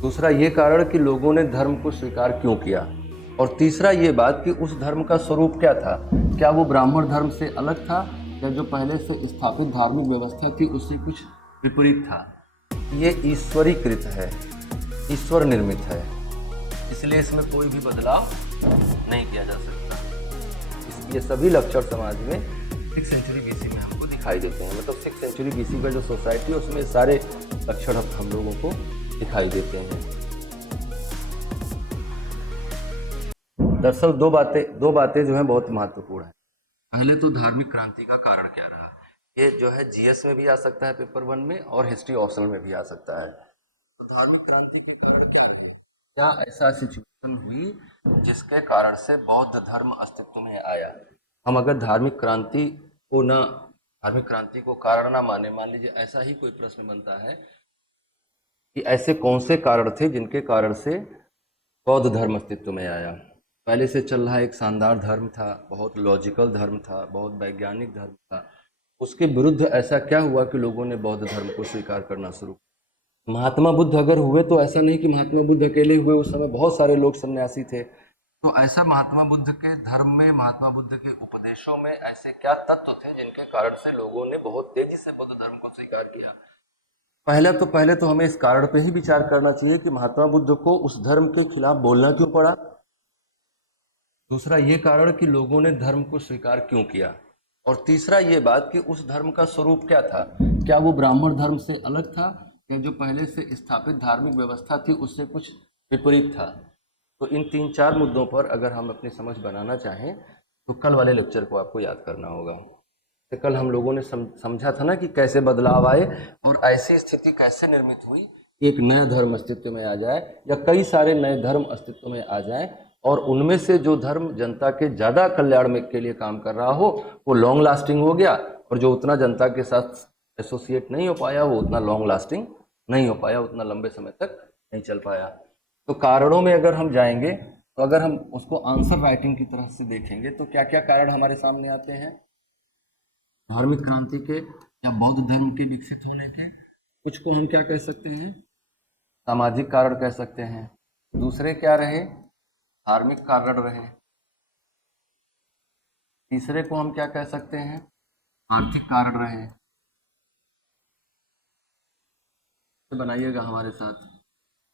दूसरा ये कारण कि लोगों ने धर्म को स्वीकार क्यों किया, और तीसरा ये बात कि उस धर्म का स्वरूप क्या था। क्या वो ब्राह्मण धर्म से अलग था, या जो पहले से स्थापित धार्मिक व्यवस्था थी उससे कुछ विपरीत था। ये ईश्वरीकृत है, ईश्वर निर्मित है, इसलिए इसमें कोई भी बदलाव नहीं किया जा सकता। ये सभी लक्षण समाज में 6th सेंचुरी बीसी में हमको दिखाई देते हैं। मतलब 6th सेंचुरी बीसी का जो सोसाइटी है उसमें सारे लक्षण हम लोगों को दिखाई देते हैं। दरअसल दो बातें जो हैं बहुत महत्वपूर्ण है। पहले तो धार्मिक क्रांति का कारण क्या रहा, ये जो है जीएस में भी आ सकता है पेपर 1 में, और हिस्ट्री ऑप्शनल में भी आ सकता है। तो धार्मिक क्रांति के कारण क्या रहे, क्या ऐसा सिचुएशन हुई जिसके कारण से बौद्ध धर्म अस्तित्व में आया। हम अगर धार्मिक क्रांति को कारण ना माने, मान लीजिए ऐसा ही कोई प्रश्न बनता है कि ऐसे कौन से कारण थे जिनके कारण से बौद्ध धर्म अस्तित्व में आया। पहले से चल रहा एक शानदार धर्म था, बहुत लॉजिकल धर्म था, बहुत वैज्ञानिक धर्म था, उसके विरुद्ध ऐसा क्या हुआ कि लोगों ने बौद्ध धर्म को स्वीकार करना शुरू। महात्मा बुद्ध अगर हुए तो ऐसा नहीं कि महात्मा बुद्ध अकेले हुए, उस समय बहुत सारे लोग सन्यासी थे। तो ऐसा महात्मा बुद्ध के धर्म में, महात्मा बुद्ध के उपदेशों में ऐसे क्या तत्व थे जिनके कारण से लोगों ने बहुत तेजी से बौद्ध धर्म को स्वीकार किया। पहले तो हमें इस कारण पे ही विचार करना चाहिए कि महात्मा बुद्ध को उस धर्म के खिलाफ बोलना क्यों पड़ा। दूसरा ये कारण कि लोगों ने धर्म को स्वीकार क्यों किया, और तीसरा ये बात कि उस धर्म का स्वरूप क्या था। क्या वो ब्राह्मण धर्म से अलग था, या जो पहले से स्थापित धार्मिक व्यवस्था थी उससे कुछ विपरीत था। तो इन 3-4 मुद्दों पर अगर हम अपनी समझ बनाना चाहें तो कल वाले लेक्चर को आपको याद करना होगा। तो कल हम लोगों ने समझा था ना कि कैसे बदलाव आए और ऐसी स्थिति कैसे निर्मित हुई, एक नया धर्म अस्तित्व में आ जाए या कई सारे नए धर्म अस्तित्व में आ जाए, और उनमें से जो धर्म जनता के ज़्यादा कल्याण में के लिए काम कर रहा हो वो लॉन्ग लास्टिंग हो गया, और जो उतना जनता के साथ एसोसिएट नहीं हो पाया वो उतना लॉन्ग लास्टिंग नहीं हो पाया, उतना लंबे समय तक नहीं चल पाया। तो कारणों में अगर हम जाएंगे तो अगर हम उसको आंसर राइटिंग की तरह से देखेंगे तो क्या क्या कारण हमारे सामने आते हैं धार्मिक क्रांति के या बौद्ध धर्म के विकसित होने के। कुछ को हम क्या कह सकते हैं, सामाजिक कारण कह सकते हैं। दूसरे क्या रहे, धार्मिक कारण रहे। तीसरे को हम क्या कह सकते हैं, आर्थिक कारण रहे। बनाइएगा हमारे साथ।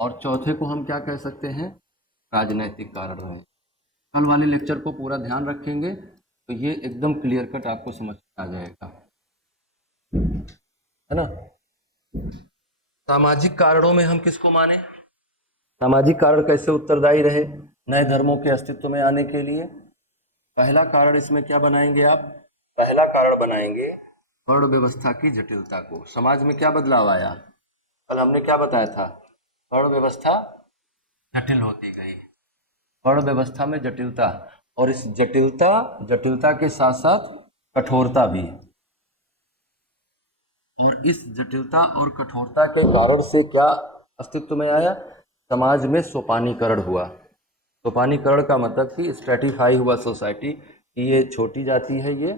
और चौथे को हम क्या कह सकते हैं, राजनैतिक कारण रहे। कल वाले लेक्चर को पूरा ध्यान रखेंगे तो ये एकदम क्लियर कट आपको समझ आ जाएगा, है ना। सामाजिक कारणों में हम किसको माने, सामाजिक कारण कैसे उत्तरदायी रहे नए धर्मों के अस्तित्व में आने के लिए। पहला कारण इसमें क्या बनाएंगे आप, पहला कारण बनाएंगे वर्ण व्यवस्था की जटिलता को। समाज में क्या बदलाव आया, कल हमने क्या बताया था, वर्ण व्यवस्था जटिल होती गई, वर्ण व्यवस्था में जटिलता, और इस जटिलता के साथ साथ कठोरता भी। और इस जटिलता और कठोरता के कारण से क्या अस्तित्व में आया, समाज में सोपानीकरण हुआ। सोपानीकरण का मतलब कि स्ट्रेटिफाई हुआ सोसाइटी कि ये छोटी जाति है, ये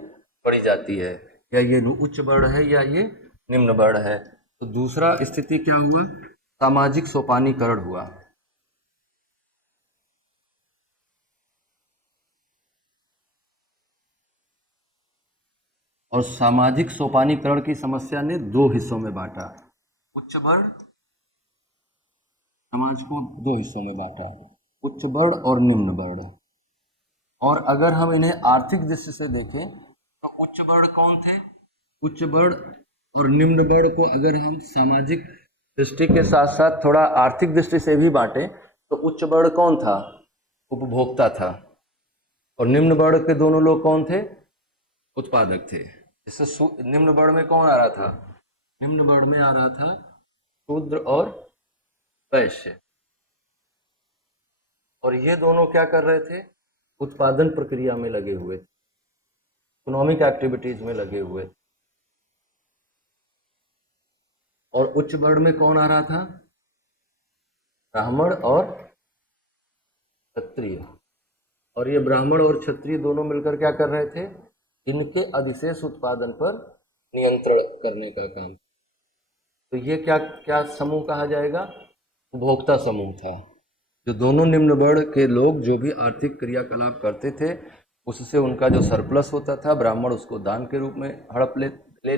बड़ी जाति है, या ये उच्च वर्ण है या ये निम्न वर्ण है। तो दूसरा स्थिति क्या हुआ, सामाजिक सोपानीकरण हुआ। और सामाजिक सोपानीकरण की समस्या ने 2 हिस्सों में बांटा, उच्च वर्ण समाज को 2 हिस्सों में बांटा, उच्च वर्ण और निम्न वर्ण। और अगर हम इन्हें आर्थिक दृष्टि से देखें तो उच्च वर्ण कौन थे, उच्च वर्ण और निम्न वर्ण को अगर हम सामाजिक दृष्टि के साथ साथ थोड़ा आर्थिक दृष्टि से भी बांटें तो उच्च वर्ण कौन था, उपभोक्ता था, और निम्न वर्ण के दोनों लोग कौन थे, उत्पादक थे। इससे निम्न वर्ण में कौन आ रहा था, निम्न वर्ण में आ रहा था शूद्र और वैश्य, और ये दोनों क्या कर रहे थे, उत्पादन प्रक्रिया में लगे हुए, इकोनॉमिक एक्टिविटीज में लगे हुए। और उच्च वर्ण में कौन आ रहा था, ब्राह्मण और क्षत्रिय, और ये ब्राह्मण और क्षत्रिय दोनों मिलकर क्या कर रहे थे, इनके अधिशेष उत्पादन पर नियंत्रण करने का काम। तो ये क्या क्या समूह कहा जाएगा, उपभोक्ता समूह था। जो दोनों निम्न वर्ण के लोग जो भी आर्थिक क्रियाकलाप करते थे, उससे उनका जो सरप्लस होता था, ब्राह्मण उसको दान के रूप में हड़प ले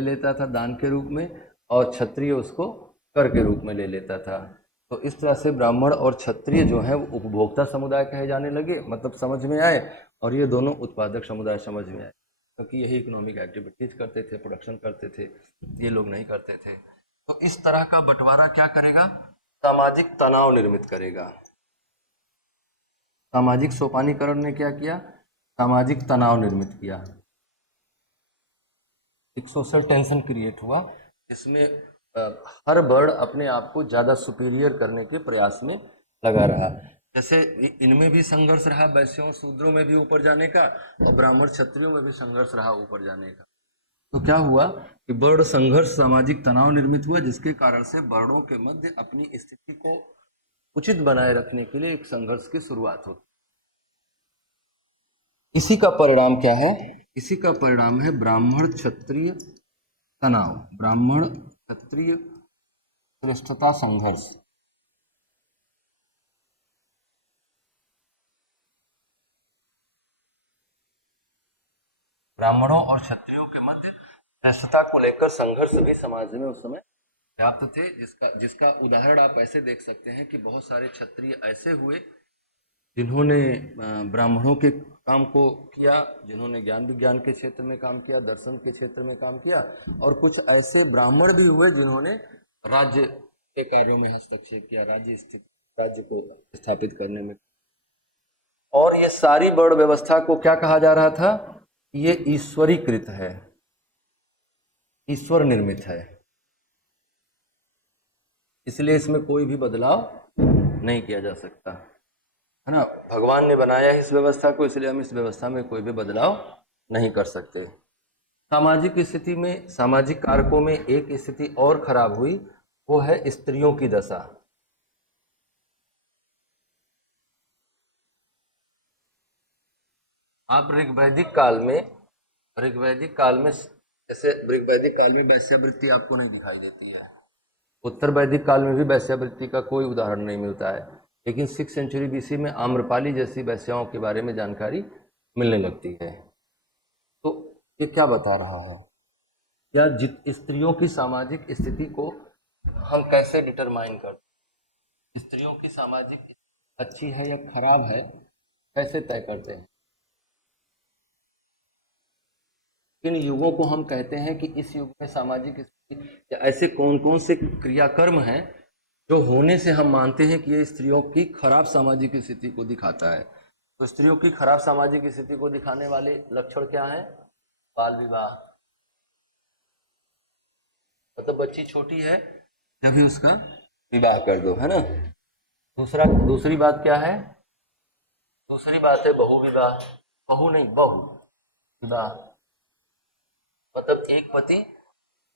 लेता था दान के रूप में, और क्षत्रिय उसको कर के रूप में ले लेता था। तो इस तरह से ब्राह्मण और क्षत्रिय जो है वो उपभोक्ता समुदाय कहे जाने लगे, मतलब समझ में आए, और ये दोनों उत्पादक समुदाय समझ में आए, क्योंकि यही इकोनॉमिक एक्टिविटीज करते थे, प्रोडक्शन करते थे, ये लोग नहीं करते थे। तो इस तरह का बंटवारा क्या करेगा? सामाजिक तनाव निर्मित करेगा। सामाजिक सोपानीकरण ने क्या किया? सामाजिक तनाव निर्मित किया। एक सोशल टेंशन क्रिएट हुआ, जिसमें हर वर्ण अपने आप को ज्यादा सुपीरियर करने के प्रयास में लगा रहा। जैसे इनमें भी संघर्ष रहा, वैश्यों शूद्रों में भी ऊपर जाने का, और ब्राह्मण क्षत्रियों में भी संघर्ष रहा ऊपर जाने का। तो क्या हुआ कि वर्ण संघर्ष, सामाजिक तनाव निर्मित हुआ, जिसके कारण से वर्णों के मध्य अपनी स्थिति को उचित बनाए रखने के लिए एक संघर्ष की शुरुआत होती। इसी का परिणाम क्या है? इसी का परिणाम है ब्राह्मण क्षत्रिय तनाव, ब्राह्मण क्षत्रिय श्रेष्ठता संघर्ष। ब्राह्मणों और क्षत्रियों के मध्य श्रेष्ठता को लेकर संघर्ष भी समाज में उस समय व्याप्त थे, जिसका उदाहरण आप ऐसे देख सकते हैं कि बहुत सारे क्षत्रिय ऐसे हुए जिन्होंने ब्राह्मणों के काम को किया, जिन्होंने ज्ञान विज्ञान के क्षेत्र में काम किया, दर्शन के क्षेत्र में काम किया, और कुछ ऐसे ब्राह्मण भी हुए जिन्होंने राज्य के कार्यों में हस्तक्षेप किया, राज्य को स्थापित करने में। और ये सारी वर्ण व्यवस्था को क्या कहा जा रहा था? ये ईश्वरीकृत है, ईश्वर निर्मित है, इसलिए इसमें कोई भी बदलाव नहीं किया जा सकता, है ना। भगवान ने बनाया है इस व्यवस्था को, इसलिए हम इस व्यवस्था में कोई भी बदलाव नहीं कर सकते। सामाजिक स्थिति में, सामाजिक कारकों में एक स्थिति और खराब हुई, वो है स्त्रियों की दशा। आप ऋग्वैदिक काल में जैसे ऋग्वैदिक काल में वैश्यावृत्ति आपको नहीं दिखाई देती है, उत्तर वैदिक काल में भी वैश्यावृत्ति का कोई उदाहरण नहीं मिलता है, लेकिन 6th सेंचुरी बीसी में आम्रपाली जैसी वैश्याओं के बारे में जानकारी मिलने लगती है। तो ये क्या बता रहा है? या स्त्रियों की सामाजिक स्थिति को हम कैसे डिटरमाइन करते हैं, स्त्रियों की सामाजिक अच्छी है या खराब है, कैसे तय करते हैं? किन युगों को हम कहते हैं कि इस युग में सामाजिक स्थिति, या ऐसे कौन कौन से क्रियाकर्म हैं जो होने से हम मानते हैं कि ये स्त्रियों की खराब सामाजिक स्थिति को दिखाता है? तो स्त्रियों की खराब सामाजिक स्थिति को दिखाने वाले लक्षण क्या है? बाल विवाह, मतलब बच्ची छोटी है तभी उसका विवाह कर दो, है ना। दूसरी बात क्या है? दूसरी बात है बहु विवाह, बहु नहीं बहु विवाह, मतलब एक पति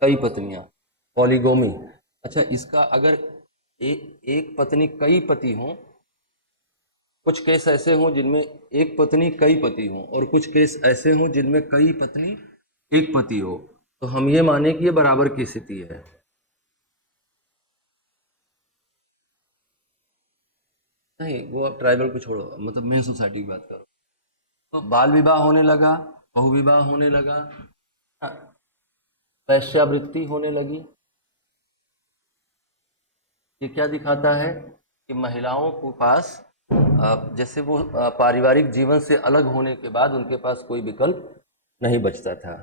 कई पत्नियां, पॉलीगोमी। अच्छा, इसका अगर एक पत्नी कई पति हों, कुछ केस ऐसे हों जिनमें एक पत्नी कई पति हों, और कुछ केस ऐसे हों जिनमें कई पत्नी एक पति हो, तो हम ये माने कि ये बराबर की स्थिति है। नहीं, वो अब ट्राइबल को छोड़ो, मतलब मेन सोसाइटी की बात करो। तो बाल विवाह होने लगा, बहु विवाह होने लगा, वैश्यावृत्ति होने लगी। ये क्या दिखाता है कि महिलाओं के पास जैसे वो पारिवारिक जीवन से अलग होने के बाद उनके पास कोई विकल्प नहीं बचता था,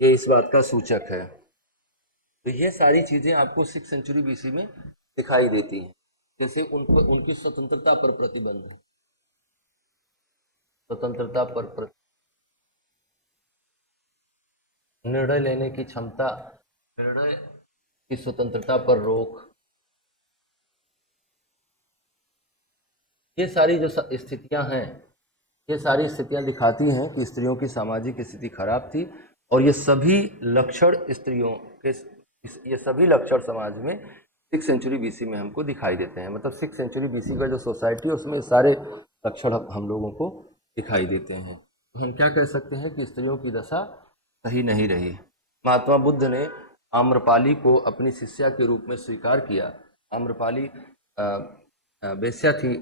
ये इस बात का सूचक है। तो ये सारी चीजें आपको 6th सेंचुरी बीसी में दिखाई देती हैं। जैसे उनको उनकी स्वतंत्रता पर प्रतिबंध, स्वतंत्रता पर निर्णय लेने की क्षमता, निर्णय की स्वतंत्रता पर रोक, ये सारी जो स्थितियां हैं, ये सारी स्थितियां दिखाती हैं कि स्त्रियों की सामाजिक स्थिति खराब थी, और ये सभी लक्षण स्त्रियों के, ये सभी लक्षण समाज में 6th सेंचुरी बीसी में हमको दिखाई देते हैं। मतलब 6th सेंचुरी बीसी का जो सोसाइटी है उसमें सारे लक्षण हम लोगों को दिखाई देते हैं। तो हम क्या कह सकते हैं कि स्त्रियों की दशा सही नहीं रही। महात्मा बुद्ध ने आम्रपाली को अपनी शिष्या के रूप में स्वीकार किया। आम्रपाली वेश्या थी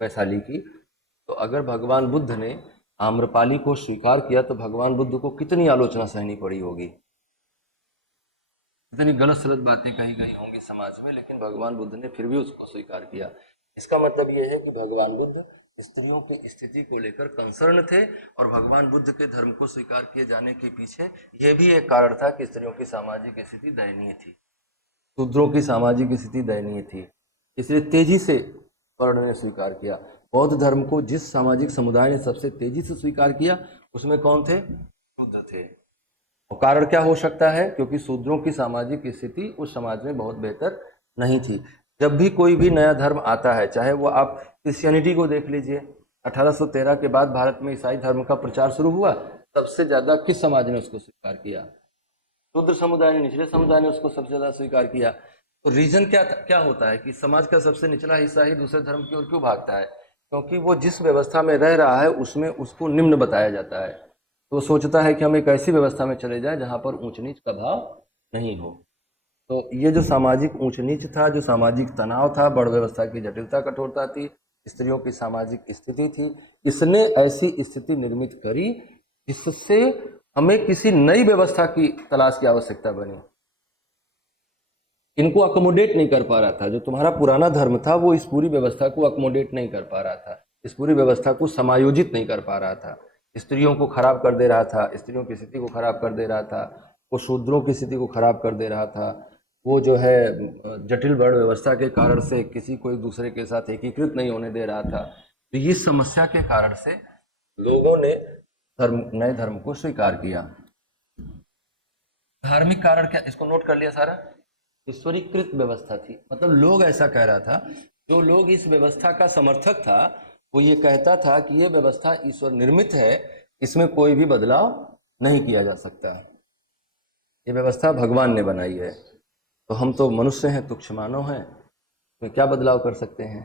वैशाली की। तो अगर भगवान बुद्ध ने आम्रपाली को स्वीकार किया तो भगवान बुद्ध को कितनी आलोचना सहनी पड़ी होगी, कितनी गलत सलत बातें कही गई होंगी समाज में, लेकिन भगवान बुद्ध ने फिर भी उसको स्वीकार किया। इसका मतलब ये है कि भगवान बुद्ध स्त्रियों की स्थिति को लेकर कंसर्न थे, और भगवान बुद्ध के धर्म को स्वीकार किए जाने के पीछे यह भी एक कारण था कि स्त्रियों की सामाजिक स्थिति दयनीय थी, शूद्रों की सामाजिक स्थिति दयनीय थी। इसलिए तेजी से वर्ण ने स्वीकार किया। बौद्ध धर्म को जिस सामाजिक समुदाय ने सबसे तेजी से स्वीकार किया उसमें कौन थे? शूद्र थे। और कारण क्या हो सकता है? क्योंकि शूद्रों की सामाजिक स्थिति उस समाज में बहुत बेहतर नहीं थी। जब भी कोई भी नया धर्म आता है, चाहे वो आप क्रिश्चियनिटी को देख लीजिए, 1813 के बाद भारत में ईसाई धर्म का प्रचार शुरू हुआ, सबसे ज्यादा किस समाज ने उसको स्वीकार किया? शूद्र समुदाय ने, निचले समुदाय ने उसको सबसे ज्यादा स्वीकार किया। तो रीजन क्या होता है कि समाज का सबसे निचला हिस्सा ही दूसरे धर्म की ओर क्यों भागता है? क्योंकि वो जिस व्यवस्था में रह रहा है उसमें उसको निम्न बताया जाता है, तो वो सोचता है कि हम एक ऐसी व्यवस्था में चले जाएं जहां पर ऊंच नीच का भाव नहीं हो। तो ये जो सामाजिक ऊंच नीच था, जो सामाजिक तनाव था, बड़ व्यवस्था की जटिलता कठोरता थी, स्त्रियों की सामाजिक स्थिति थी, इसने ऐसी स्थिति निर्मित करी जिससे हमें किसी नई व्यवस्था की तलाश की आवश्यकता बनी। इनको अकोमोडेट नहीं कर पा रहा था, जो तुम्हारा पुराना धर्म था वो इस पूरी व्यवस्था को अकोमोडेट नहीं कर पा रहा था, इस पूरी व्यवस्था को समायोजित नहीं कर पा रहा था, स्त्रियों को खराब कर दे रहा था, स्त्रियों की स्थिति को खराब कर दे रहा था, वो शूद्रों की स्थिति को खराब कर दे रहा था, वो जो है जटिल वर्ण व्यवस्था के कारण से किसी को एक दूसरे के साथ एकीकृत नहीं होने दे रहा था। तो इस समस्या के कारण से लोगों ने नए धर्म को स्वीकार किया। धार्मिक कारण क्या, इसको नोट कर लिया सारा? ईश्वरीकृत व्यवस्था थी, मतलब लोग ऐसा कह रहा था, जो लोग इस व्यवस्था का समर्थक था वो ये कहता था कि ये व्यवस्था ईश्वर निर्मित है, इसमें कोई भी बदलाव नहीं किया जा सकता, ये व्यवस्था भगवान ने बनाई है, तो हम तो मनुष्य हैं, तुच्छ मानव हैं, इसमें क्या बदलाव कर सकते हैं?